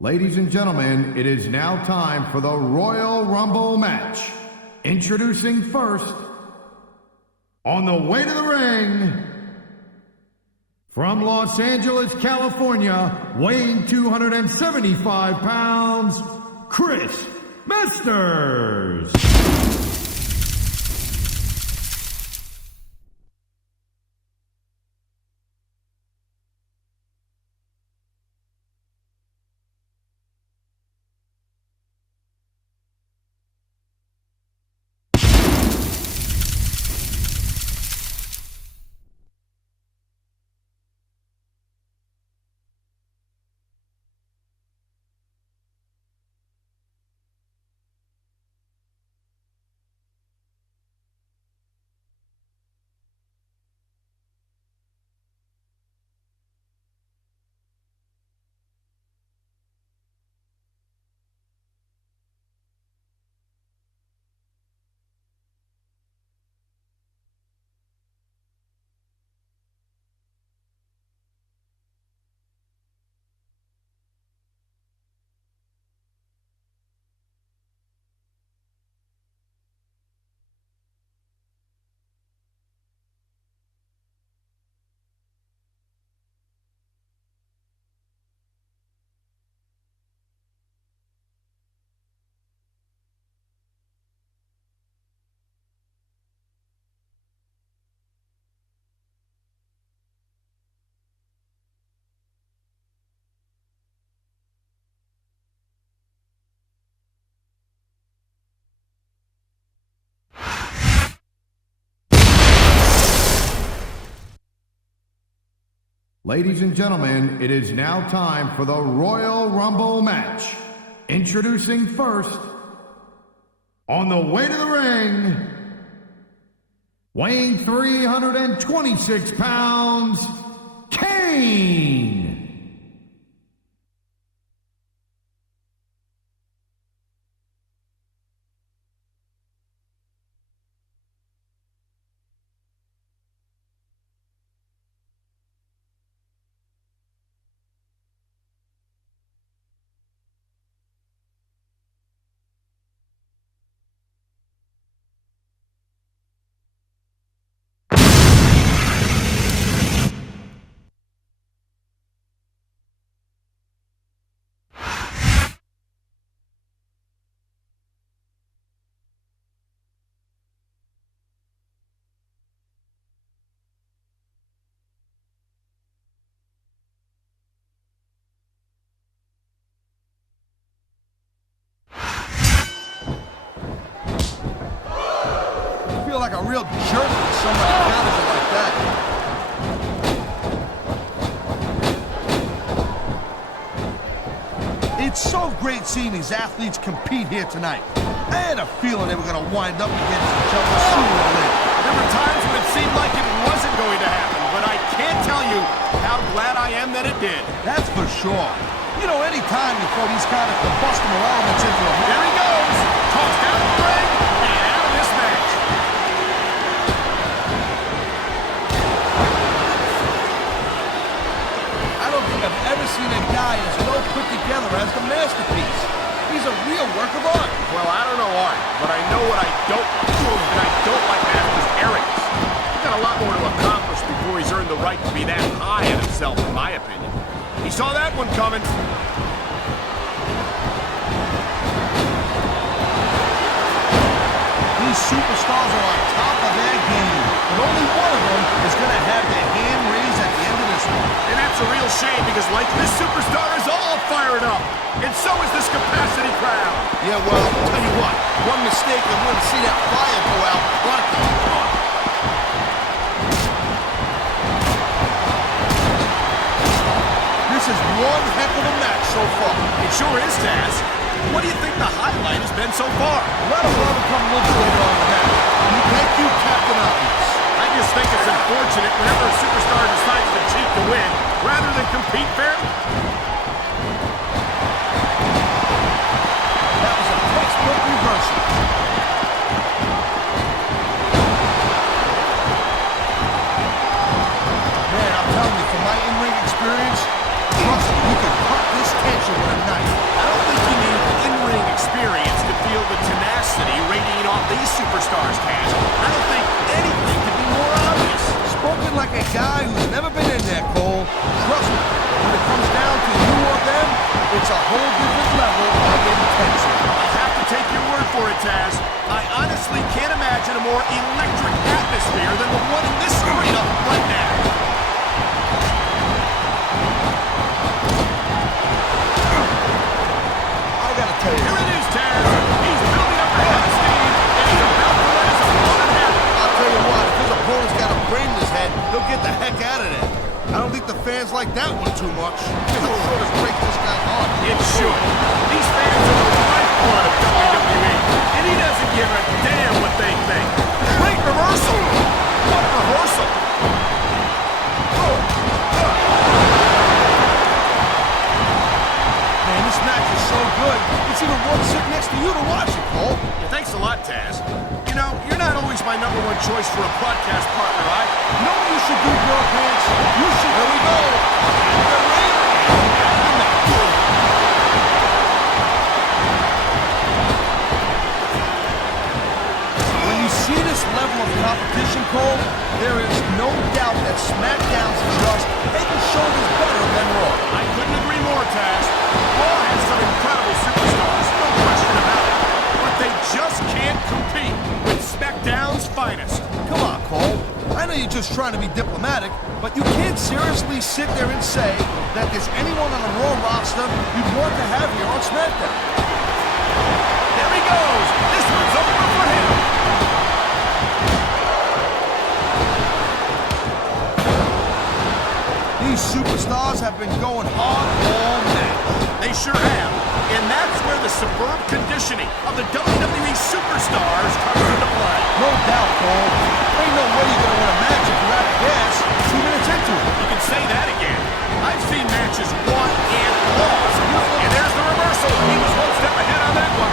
Ladies and gentlemen, it is now time for the Royal Rumble match. Introducing first, on the way to the ring, from Los Angeles, California, weighing 275 pounds, Chris Masters. Ladies and gentlemen, it is now time for the Royal Rumble match. Introducing first, on the way to the ring, weighing 326 pounds, Kane. Like a real jerk when somebody counters it like that. It's so great seeing these athletes compete here tonight. I had a feeling they were going to wind up against each other sooner or later. There were times when it seemed like it wasn't going to happen, but I can't tell you how glad I am that it did. That's for sure. You know, any time you throw these kind of combustible elements into a match. Here he goes. Tossed down the ring and out of this match. I've ever seen a guy as well put together as the masterpiece. He's a real work of art. Well, I don't know art, but I know what I don't do, and I don't like that is arrogance. He's got a lot more to accomplish before he's earned the right to be that high on himself, in my opinion. He saw that one coming. These superstars are on top of their game, but only one of them is going to have their hand raised at the end of this one. And that's a real shame because, like, this superstar is all fired up. And so is this capacity crowd. Yeah, well, I'll tell you what. One mistake and wouldn't see that fire go out. This is one heck of a match so far. It sure is, Taz. What do you think the highlight has been so far? Let him come a little bit later on in the match. Thank you, Captain Obvious. I just think it's unfortunate whenever a superstar decides to cheat to win rather than compete fairly. That was a textbook reversal. Man, I'm telling you, from my in-ring experience, trust me, you can cut this tension with a knife. is a whole different level of intensity. I'll have to take your word for it, Taz. I honestly can't imagine a more electric atmosphere than the one in this arena right now. I gotta tell you. Here it is, Taz. He's building up a head of steam, and he's about to let his opponent have it. I'll tell you what, if his opponent's got a brain in his head, he'll get the heck out of there. I don't think the fans like that one too much. I'm sure this breaks this guy's heart. It should. These fans are the lifeblood of WWE, and he doesn't give a damn what they think. Great reversal. What a reversal. Man, this match is so good. It's even worth sitting next to you to watch it, Cole. Yeah, thanks a lot, Taz. You know, you're not always my number one choice for a broadcast partner, right? You know what you should do, girl pants? You should. There we go. The ring. When you see this level of competition, Cole, there is no doubt that Smackdown's just head and shoulders better than Raw. I couldn't agree more, Taz. Raw has some incredible superstars, no question about it. But they just can't compete with Smackdown's finest. Come on, Cole. I know you're just trying to be diplomatic, but you can't seriously sit there and say that there's anyone on the Raw roster you'd want to have here on SmackDown. There he goes. This one's over for him. These superstars have been going hard all match. They sure have. And that's where the superb conditioning of the WWE superstars comes into play. No doubt, Cole. Ain't no way you're gonna win a match if you're out of gas 2 minutes into it. You can say that again. I've seen matches won and lost. And there's the reversal. He was one step ahead on that one.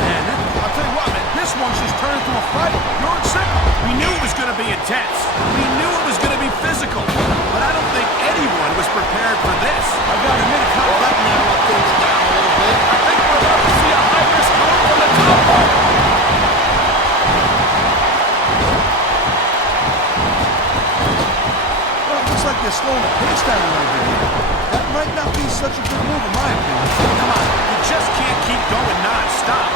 Man, I'll tell you what, man. This one's just turned into a fight. You're in sync. We knew it was going to be intense. We knew it was going to be physical. But I don't think anyone was prepared for this. I got a minute. Well, that narrowed things down a little bit. I think we're about to see a high-risk move from the top rope. Well, it looks like they're slowing the pace down a little bit. That might not be such a good move, in my opinion. Come on, you just can't keep going non-stop.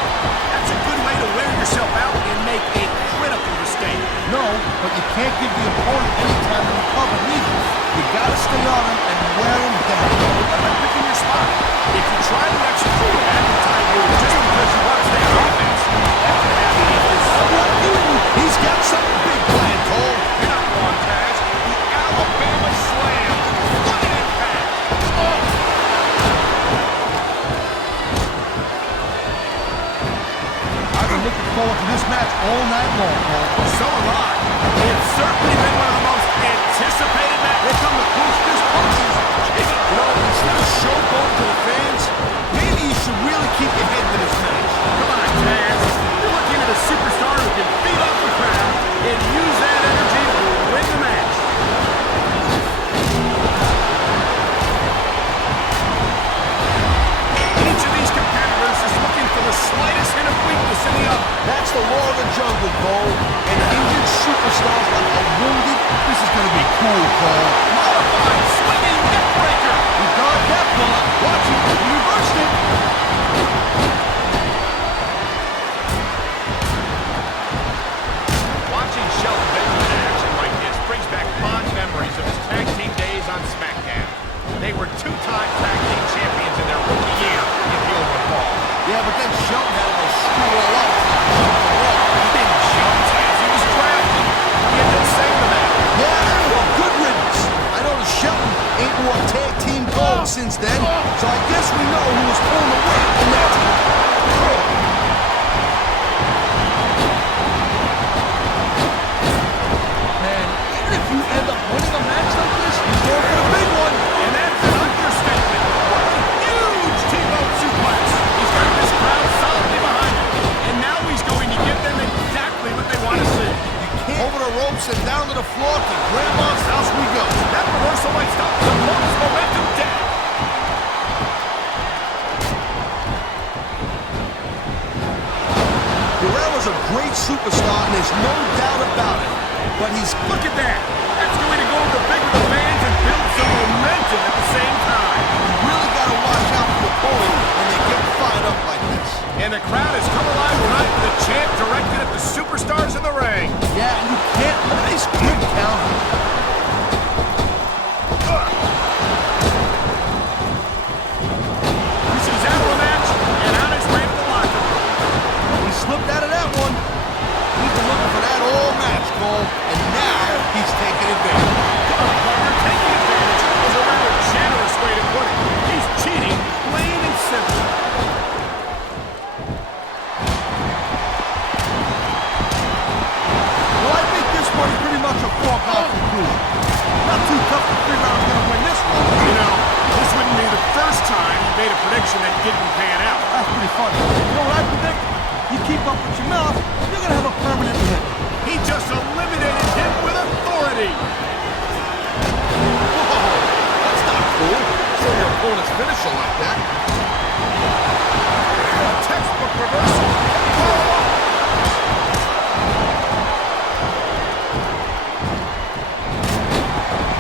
That's a good way to wear yourself out and make a critical mistake. No, but you can't give the opponent any time to recover either. You gotta stay on him and wear him down. What about picking your spot? If you try to execute an advertised move just because you want to stay on offense, that can have a He's got something big planned, Cole. You're not wrong, Taz. The Alabama Slam. What an impact. I've been looking forward to this match all night long, Cole. So have I. It's certainly been one of the most anticipated matches. Here come the boosters, punches. You know, instead of showboating to the fans, maybe you should really keep your head to this match. Come on, Taz. You're looking at a superstar who can feed off the crowd and use that energy to win the match. Each of these competitors is looking for the slightest hint of weakness in the other. That's the law of the jungle, Cole. And injured superstars like a wounded, this is going to be cool, Cole. Modified swinging neck breaker. He dodged that bullet. Watch it. He reversed it. Watching Shelton Benjamin in action like this brings back fond memories of his tag team days on Smackdown. They were two-time tag team champions in their rookie year, if you'll recall. Yeah, but then Shelton had to screw it all up. He didn't jump, Taz. He was drafted. He had been saying to that. Yeah, well, good riddance. I noticed Shelton ain't wore tag team gold since then, so I guess we know who was pulling the weight in that team. Man, even if you end up winning a match like this, you go for the big one. And that's an understatement. What a huge T-bone suplex. He's got this crowd solidly behind him. And now he's going to give them exactly what they want to see. Over the ropes and down to the floor to Grandma's house we go. That reversal might stop the opponent's momentum dead. Guerrero's a great superstar, and there's no doubt about it. But he's... Look at that. That's going to prediction that didn't pan out. That's pretty funny. You know what I predict? You keep up with your mouth, you're gonna have a permanent limp. He just eliminated him with authority. Whoa, that's not cool. Show your opponent's finisher like that. Textbook reversal.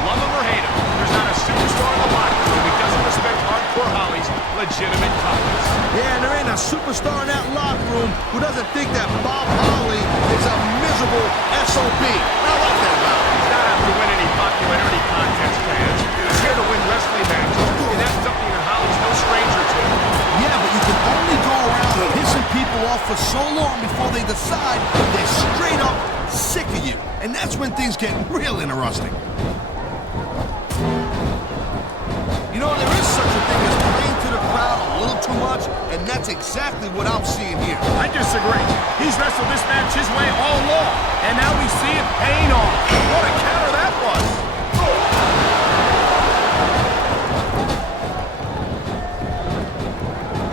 Love him or hate him, there's not a superstar in the locker room who doesn't respect Hardcore Holly's legitimate comments. Yeah, and there ain't a superstar in that locker room who doesn't think that Bob Holly is a miserable SOB. I like that about him. He's not out to win any popularity contest, fans. He's here to win wrestling matches, and that's something that Holly's no stranger to. Yeah, but you can only go around pissing people off for so long before they decide they're straight up sick of you. And that's when things get real interesting. You know, there is such a thing as playing to the crowd a little too much, and that's exactly what I'm seeing here. I disagree. He's wrestled this match his way all along, and now we see it paying off. What a counter that was.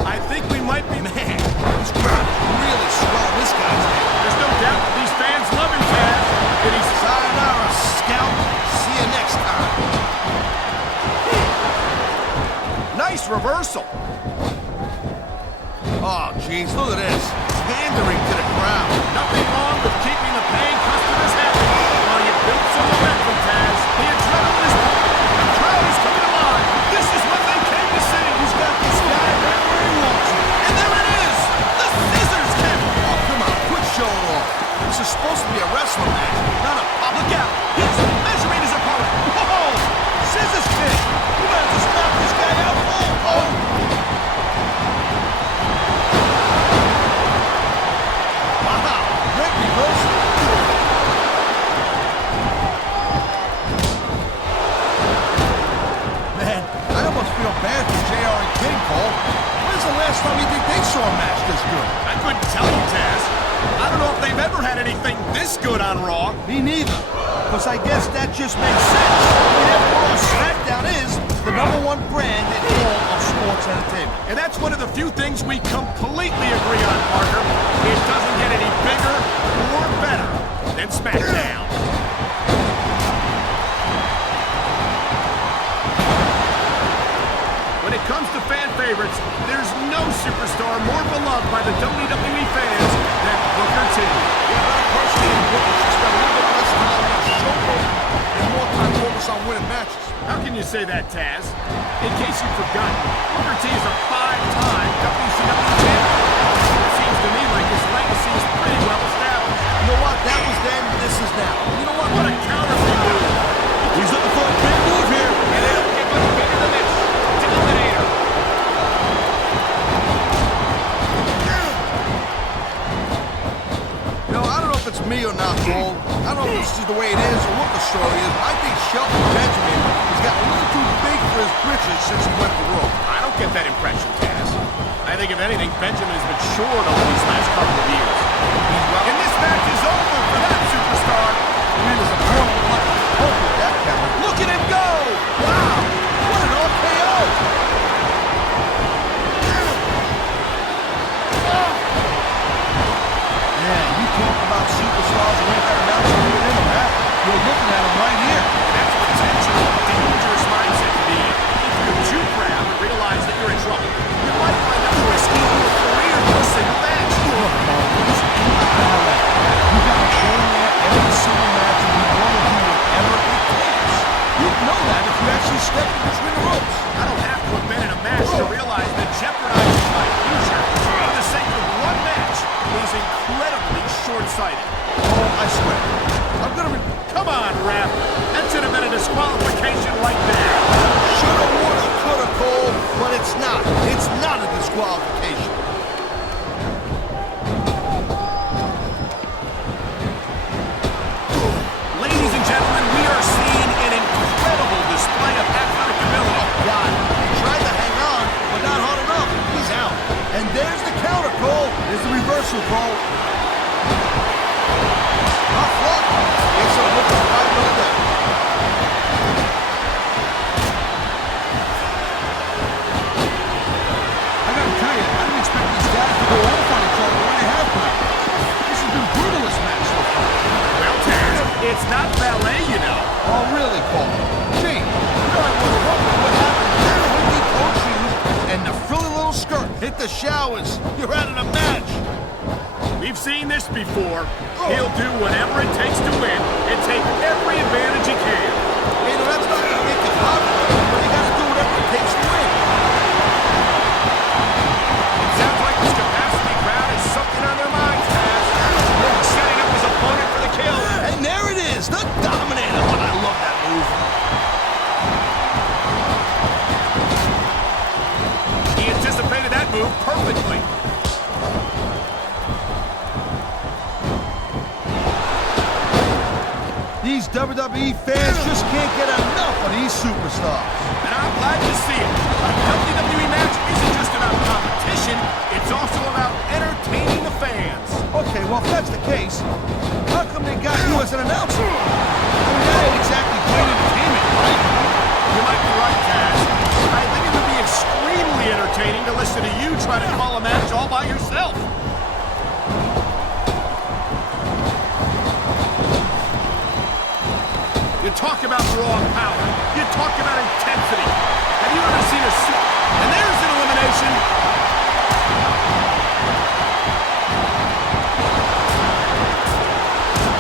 I think we might be... Man, This crowd is really swelling this guy's head. there's no doubt that these fans love him, Taz. And he's... Sayonara, scout. See you next time. Nice reversal. Oh, jeez, look at this. Pandering to the crowd. Nothing wrong with keeping the paying customers happy while you build some momentum, Taz. The adrenaline is pumping. The crowd is coming alive. This is what they came to see. He's got this guy right where he wants him. And there it is. The scissors kick. Oh, come on, quit showing off. This is supposed to be a wrestling match, not a pop. Look out. He's measuring his opponent. Whoa. Scissors kick. You better just knock this guy out cold. Oh. Wow, great reversal. Man, I almost feel bad for JR and King, Cole. When's the last time you think they saw a match this good? I couldn't tell you, Taz. I don't know if they've ever had anything this good on Raw. Me neither. Because I guess that just makes sense. And after all, Smackdown is the #1 brand in all of sports entertainment. And that's one of the few things we completely agree on, Parker. It doesn't get any bigger or better than Smackdown. When it comes to fan favorites, there's no superstar more beloved by the WWE fans than Booker T. Yeah, I personally think Booker should spend a little bit less time on the showboat and more time focused on winning matches. How can you say that, Taz? In case you've forgotten, Booker T is a 5-time WCW champion. It seems to me like his legacy is pretty well established. You know what? That was then, this is now. You know what? What a counterfeit move. He's looking for a big move here. And it'll get much bigger than this. Dominator. You know, I don't know if it's me or not, Cole. I don't know if this is the way it is or what the story is. I think Shelton Benjamin has gotten a little too big for his britches since he went to Raw. I don't get that impression, Taz. I think, if anything, Benjamin has matured over these last couple of years. And this match is over for that superstar. Man, there's a corner like a hope with that camera. Look at him go! Wow, what an RKO! Yeah, you talk about superstars who ain't got an ounce of it in them, huh? You're looking at them right here. That's a potentially dangerous mindset to be in. If you're too proud to realize that you're in trouble, you might find out risking your career for a single match. This ain't ballet. You gotta go in there every single match and you want to do whatever it takes. You'd know that if you actually stepped in between the ropes. I don't have to have been in a match to realize that jeopardizing my future for the sake of one match is incredibly short-sighted. Oh, I swear. I'm gonna Come on, ref. That should have been a disqualification right there. shoulda, woulda, coulda, Cole, but it's not. It's not a disqualification. Ladies and gentlemen, we are seeing an incredible display of athletic ability. God, he tried to hang on, but not hard enough. He's out. And there's the counter, Cole. There's the reversal, Cole. Tough luck. Guess I'm looking for right another day. Cole. Gee, I was wondering what happened to the windy coat shoes and the frilly little skirt. Hit the showers. You're out of the match. We've seen this before. He'll do whatever it takes to win and take every advantage he can. Hey, no, that's not going to make it popular, but you got to do whatever it takes to win. It sounds like this capacity crowd has something on their minds, Taz. They're setting up his opponent for the kill. And there it is, the Dominator. Oh, I love that move. He anticipated that move perfectly. These WWE fans just can't get enough of these superstars. And I'm glad to see it. A WWE match isn't just about competition, it's also about entertaining the fans. Okay, well, if that's the case, how come they got you as an announcer? I mean, that ain't exactly great entertainment, right? You might be right, Taz. I think it would be extremely entertaining to listen to you try to call a match all by yourself. You talk about raw power. You talk about intensity. Have you ever seen a suit? And there's an elimination.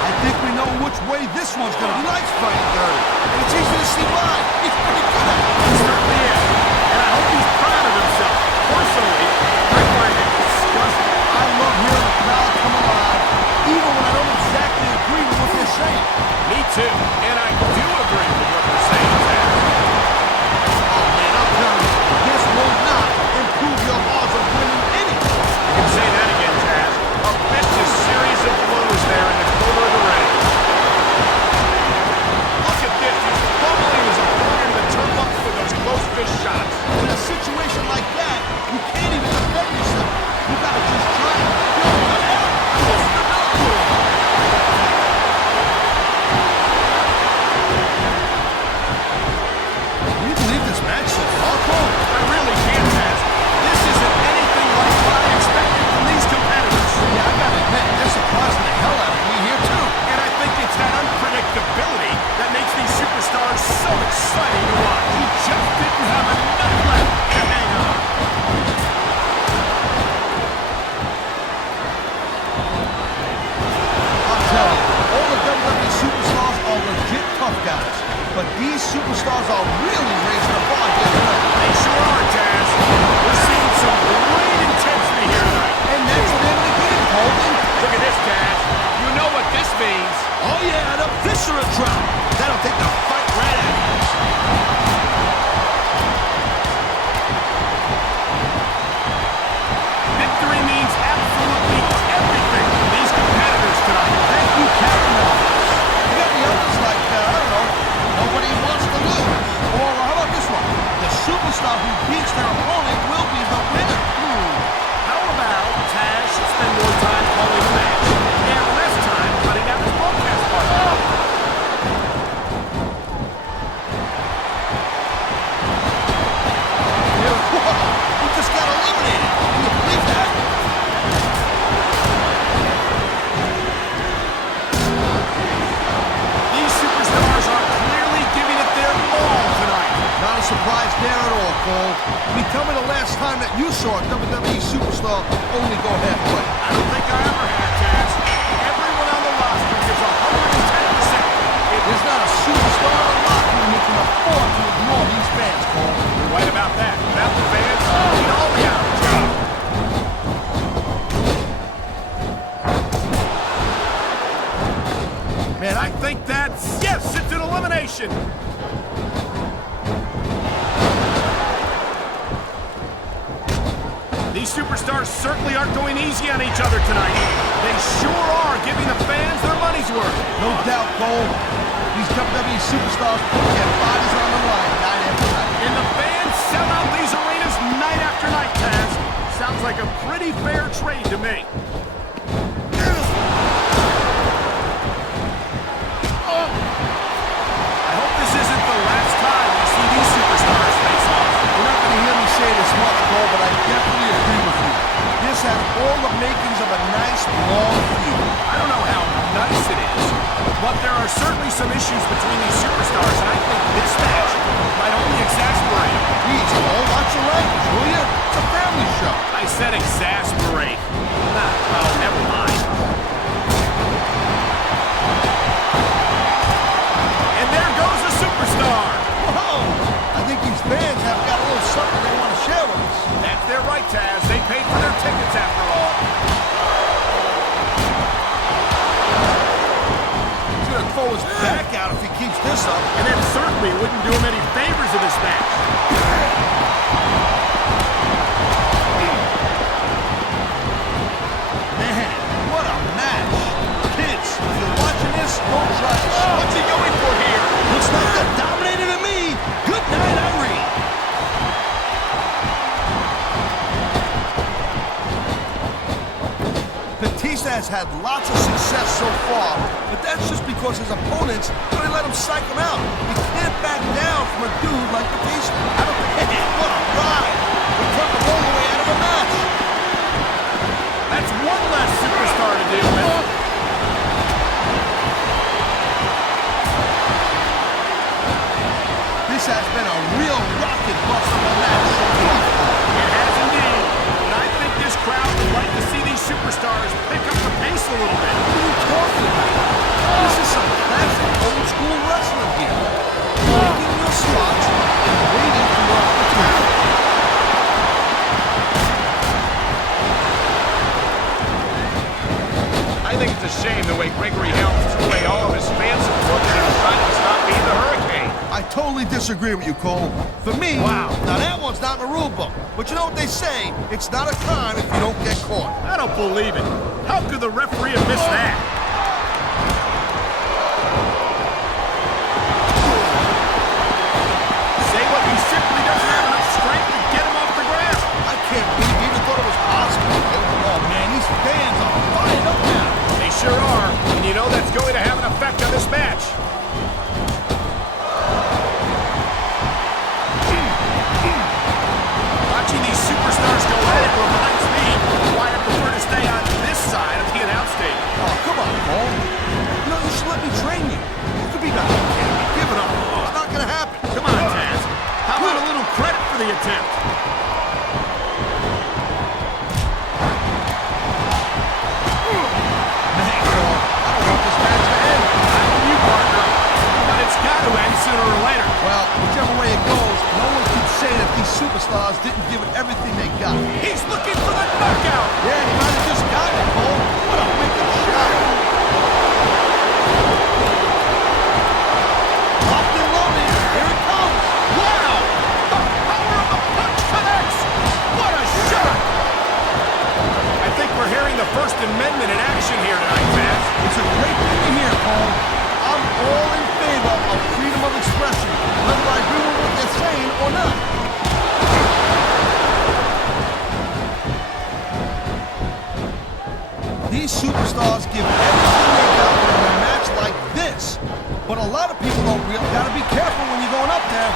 I think we know which way this one's going to be. Nice fighting, Gary. And it's easy to see why. He's pretty good at it. He certainly is. And I hope he's proud of himself. Personally, I find it disgusting. I love hearing the crowd come alive, even when I don't exactly agree with what they're saying. Me too. And I do agree with what they're saying, Taz. Oh, man, I'm telling you, this will not improve your odds of winning anything. You can say that again, Taz. A vicious series of blows there in the corner of the ring. Look at this. He's bumbling his opponent in the turnbuckle with those close fist shots. In a situation like that, you can't even defend yourself. You gotta just try and build it out. Can you believe this match so far, Cole? I really can't, Taz. This isn't anything like what I expected from these competitors. Yeah, I gotta admit, they're surprising the hell out of me here, too. And I think it's that unpredictability that makes these superstars so exciting to watch. He just didn't have enough left to hang on. I'll tell you, all the WWE superstars are legit tough guys. But these superstars are really raising the bar here tonight. They sure are, Taz. We're seeing some great intensity here tonight. And that's the name of the game, Colton. Look at this, Taz. You know what this means. Oh, yeah, the Viscera drop. That'll take the fight right out of you. Victory means absolutely everything to these competitors tonight. Thank you, Captain Obvious. You got the others like, I don't know, nobody wants to lose. Or how about this one? The superstar who beats their opponent will be the winner. How about Taz should spend more time calling the match and less time cutting out his broadcast partner? Whoa, he just got eliminated. Can you believe that? These superstars are clearly giving it their all tonight. Not a surprise there at all, Cole. I mean, tell me the last time that you saw a WWE superstar only go halfway. I don't think I ever had, Taz. Everyone on the roster gives 110%. There's not a superstar in the locker room who can afford to ignore these fans, Cole. You're right about that. Without the fans, we'd all be out of a job. Man, I think that's... Yes, it's an elimination. These superstars certainly aren't going easy on each other tonight. They sure are giving the fans their money's worth. No doubt, Cole. These WWE superstars put their bodies on the line night after night. And the fans sell out these arenas night after night, Taz. Sounds like a pretty fair trade to me. I hope this isn't the last time we see these superstars face off. You're not going to hear me say this much, Cole, but I definitely agree with you. This has all the makings of a nice, long feud. I don't know how nice it is, but there are certainly some issues between these superstars, and I I said exasperate. Nah, oh, never mind. And there goes the superstar. Whoa! I think these fans have got a little something they want to share with us. That's their right, Taz. They paid for their tickets after all. He's going to throw his back out if he keeps this up. And that certainly wouldn't do him any favors in this match. Man, what a match. Kids, if you're watching this, don't try to shoot. What's he going for here? Looks like they're dominating to me. Good night, Irene. Batista has had lots of success so far, but that's just because his opponents really let him psych him out. You can't back down from a dude like Batista. I don't think, what a ride. He took the all the way out of a match. That's one less superstar to deal with. This has been a real rocket bust of a match so far. It has indeed. But I think this crowd would like to see these superstars pick up the pace a little bit. What are you talking about? This is some classic old school wrestling here. Taking your spots and waiting for your opportunity. I think it's a shame the way Gregory Helms threw away all of his fan support and decided to stop being the Hurricane. I totally disagree with you, Cole. For me, Wow. now that one's not in the rule book. But you know what they say? It's not a crime if you don't get caught. I don't believe it. How could the referee have missed that? Say what, he simply doesn't have enough strength to get him off the ground. I can't believe you even thought it was possible. Oh, man, these fans are fired up now. They sure are, and you know that's going to have an effect on this match. Watching these superstars go at it reminds me why I prefer to stay on this side of the announce table. Oh, come on, Cole. You know, you should let me train you. You could be better. Give it up. It's not going to happen. Come on, Taz. How about a little credit for the attempt? Man, Cole, I don't want this match to end. I'm with you, partner. But it's got to end sooner or later. Well, whichever way it goes, no one can say that these superstars didn't give it everything they got. He's looking for the knockout. Yeah, he might have just got it, Cole. What a wicked shot. Locked and loaded. Here it comes. Wow! The power of the punch connects! What a shot! I think we're hearing the First Amendment in action here tonight, Taz. It's a great thing to hear, Cole. I'm all in favor of freedom of expression, whether I agree with what they're saying or not. These superstars give everything they got in a match like this. But a lot of people don't really gotta be careful when you're going up there.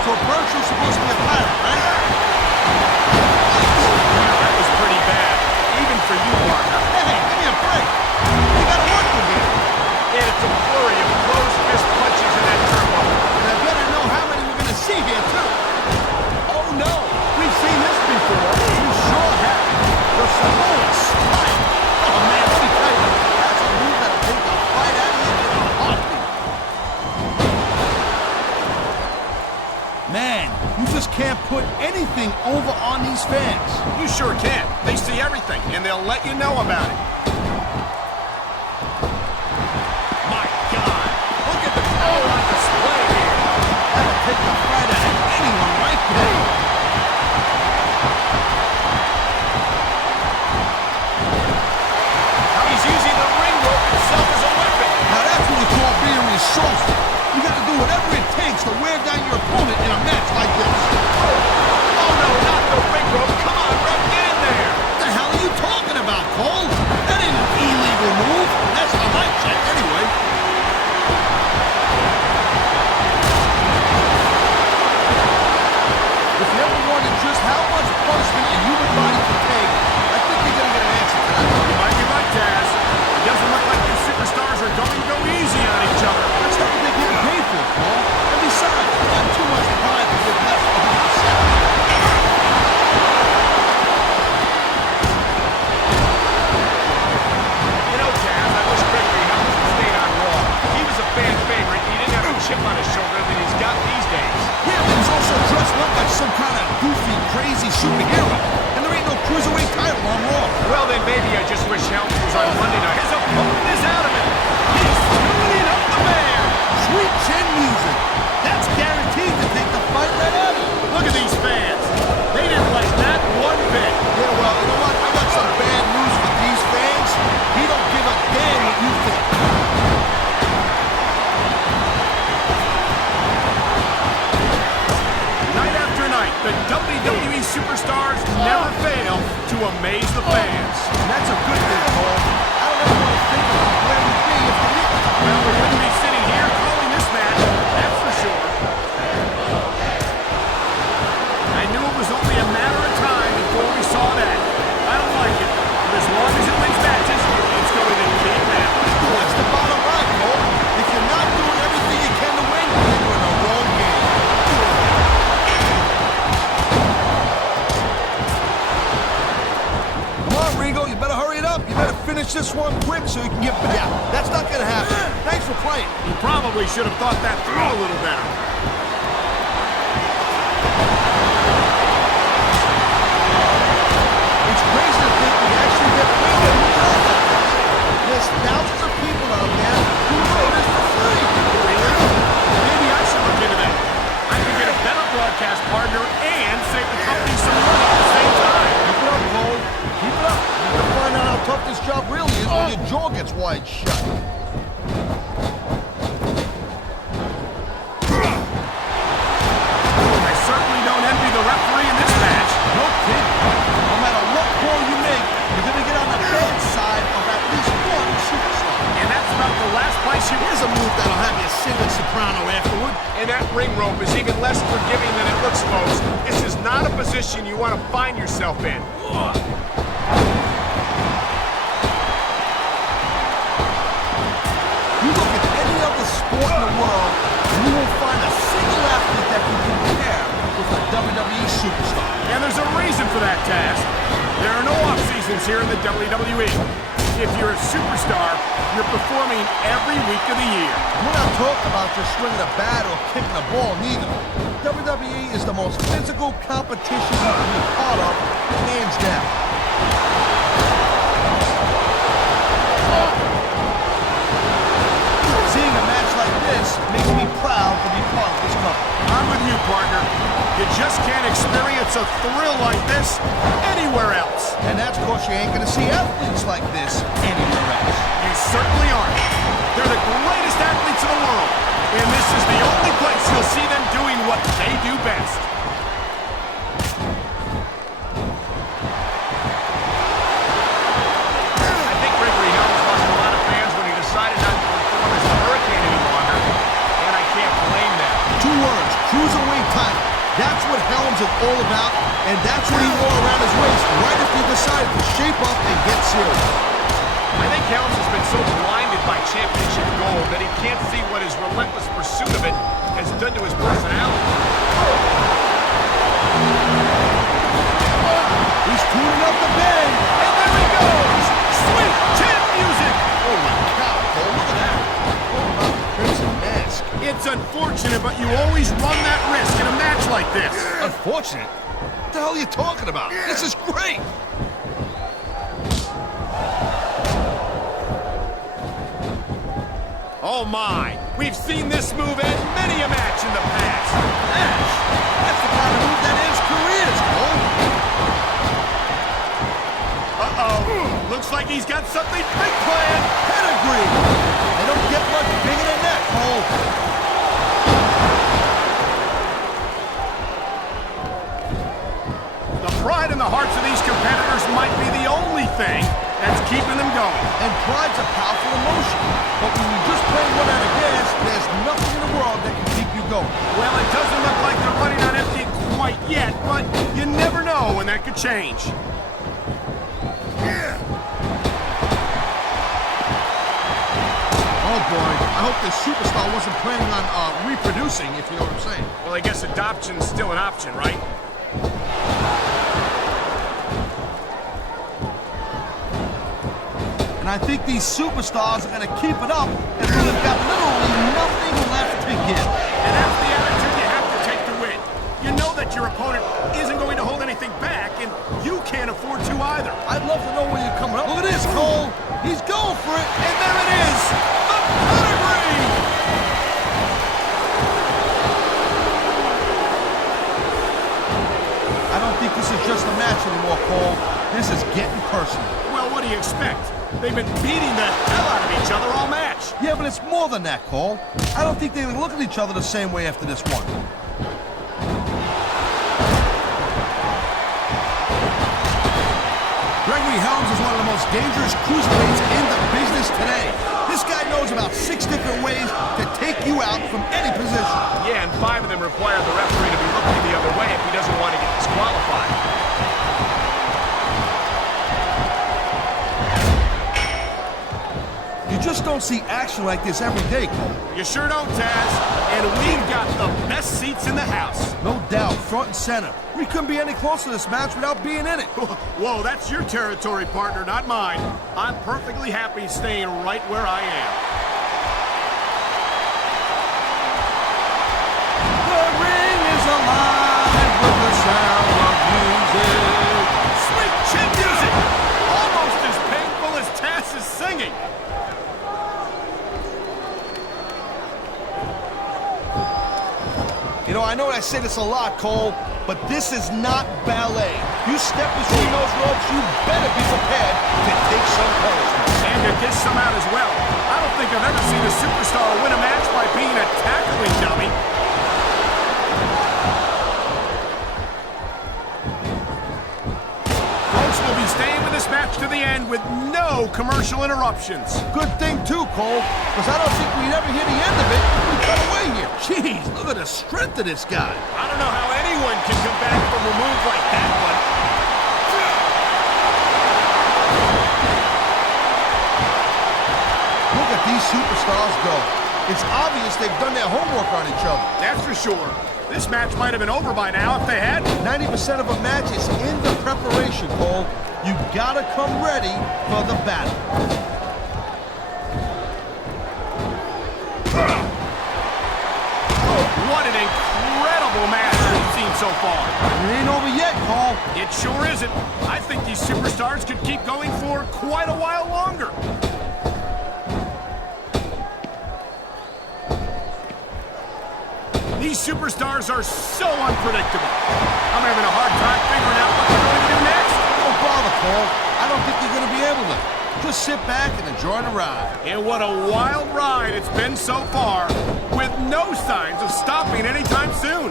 So Virtue's supposed to be a pilot, right? That was pretty bad, even for you, partner. Hey, give me a break. We gotta work with you. And it's a flurry of closed fist punches in that turbo. And I better know how many we're gonna see here, too. Oh, no. We've seen this before. We sure have. The Samoa Slide. Oh, man, let me tell you. That's a move that'll take the fight out of you in a heartbeat. Man, you just can't put anything over on these fans. You sure can. They see everything, and they'll let you know about it. My God! Look at the power on display here. That'll take the fight out of anyone right there. He's using the ring rope itself as a weapon. Now that's what you call being resourceful. You gotta do whatever it takes to wear down your opponent in a match like this. Oh no, not the ring rope. Come on, Red, get in there. What the hell are you talking about, Cole? That ain't an illegal move. That's how I check anyway. If you ever wondered just how much punishment a human body can take, I think you're gonna get an answer to that. You might be right, Taz. It doesn't look like these superstars are going to go easy on each other. That's not what they're getting paid for, Cole. And besides, superhero, and there ain't no cruiserweight title on Raw. Well, then maybe I just wish Helms was on Monday night. His opponent is out of it. He's tuning up the man. Sweet chin music. That's guaranteed to take the fight right out of you. Look at these fans. They didn't like that one bit. Yeah, well, you know what? I got some bad news for these fans. He don't give a damn what you think. Night after night, the WWE superstars never fail to amaze the fans. And that's a good thing, Cole. I don't ever want to think of where we'd be if we didn't. Well, we wouldn't be sitting here calling this match, that's for sure. I knew it was only a matter of time before we saw that. I don't like it, but as long as it wins matches, it's going to keep happening. That's the bottom line, Cole. If you're not doing everything you can to win, then you're in the wrong game. Come on, Regal, you better hurry it up. You better finish this one quick so you can get back. Yeah, that's not going to happen. Thanks for playing. He probably should have thought that through a little better. It's crazy to think we actually get paid to move out like this. There's thousands of people out there who know this for free. Maybe I should look into that. I can get a better broadcast partner and save the company some money at the same time. Keep it up, Cole. Keep it up. You'll find out how tough this job really is when your jaw gets wide shut. I certainly don't envy the referee in this match. No kidding. No matter what call you make, you're going to get on the bad side of at least one superstar. And that's about the last place you... Here's a move that'll have you sing a soprano afterward. And that ring rope is even less forgiving than it looks, folks. This is not a position you want to find yourself in. You look at any other sport in the world, and you won't find a single athlete that can compare with a WWE superstar. And there's a reason for that, Taz. There are no off-seasons here in the WWE. If you're a superstar, you're performing every week of the year. We're not talking about just swinging a bat or kicking a ball, neither. WWE is the most physical competition you can be part of, hands down. Seeing a match like this makes me proud to be part of this company. I'm with you, partner. You just can't experience a thrill like this anywhere else. And that's because you ain't gonna see athletes like this anywhere else. You certainly aren't. They're the greatest athletes in the world. And this is the only place you'll see them doing what they do best. I think Gregory Helms lost a lot of fans when he decided not to perform as the Hurricane any longer. And I can't blame them. 2 words, cruiserweight title. That's what Helms is all about, and that's what he wore around his waist right after he decided to shape up and get serious. I think Helms has been so blinded by championship gold that he can't see what his relentless pursuit of it has done to his personality. He's tuning up the bend. And there he goes! Sweet chin music! Holy cow, Cole, look at that. Talk about the Crimson Mask. It's unfortunate, but you always run that risk in a match like this. Unfortunate? What the hell are you talking about? This is great. Oh my! We've seen this move end many a match in the past. Match? That's the kind of move that ends careers, Cole. Uh-oh. Looks like he's got something big planned. Pedigree. They don't get much bigger than that, Cole. The pride in the hearts of these competitors might be the only thing that's keeping them going. And pride's a powerful emotion. But when you just play one out of gas, there's nothing in the world that can keep you going. Well, it doesn't look like they're running on empty quite yet, but you never know when that could change. Oh boy, I hope this superstar wasn't planning on reproducing, if you know what I'm saying. Well, I guess adoption's still an option, right? And I think these superstars are going to keep it up until they've got literally nothing left to give. And that's the attitude you have to take to win. You know that that your opponent isn't going to hold anything back, and you can't afford to either. I'd love to know where you're coming up. Look at this, Cole. He's going for it, and there it is. The pedigree. I don't think this is just a match anymore, Cole. This is getting personal. Well, what do you expect? They've been beating the hell out of each other all match. Yeah, but it's more than that, Cole. I don't think they look at each other the same way after this one. Gregory Helms is one of the most dangerous cruiserweights in the business today. This guy knows about 6 different ways to take you out from any position. Yeah, and 5 of them require the referee to be looking the other way if he doesn't want to get disqualified. You just don't see action like this every day, Cole. You sure don't, Taz. And we've got the best seats in the house. No doubt, front and center. We couldn't be any closer to this match without being in it. Whoa, that's your territory, partner, not mine. I'm perfectly happy staying right where I am. The ring is alive with the sound of music. Sweet chin music! Almost as painful as Taz is singing. You know, I know I say this a lot, Cole, but this is not ballet. You step between those ropes, you better be prepared to take some punishment. And to dish some out as well. I don't think I've ever seen a superstar win a match by being a tackling dummy. Folks, will be staying with this match to the end with no commercial interruptions. Good thing, too, Cole, because I don't think we'd ever hear the end of it if we cut away here. Jeez, look at the strength of this guy. I don't know how anyone can come back from a move like that one. Look at these superstars go. It's obvious they've done their homework on each other. That's for sure. This match might have been over by now if they had. 90% of a match is in the preparation, Cole. You gotta come ready for the battle. What an incredible match we've seen so far. It ain't over yet, Cole. It sure isn't. I think these superstars could keep going for quite a while longer. These superstars are so unpredictable. I'm having a hard time figuring out what they're going to do next. Don't bother, Cole. I don't think you're gonna be able to. Just sit back and enjoy the ride. And what a wild ride it's been so far, with no signs of stopping anytime soon.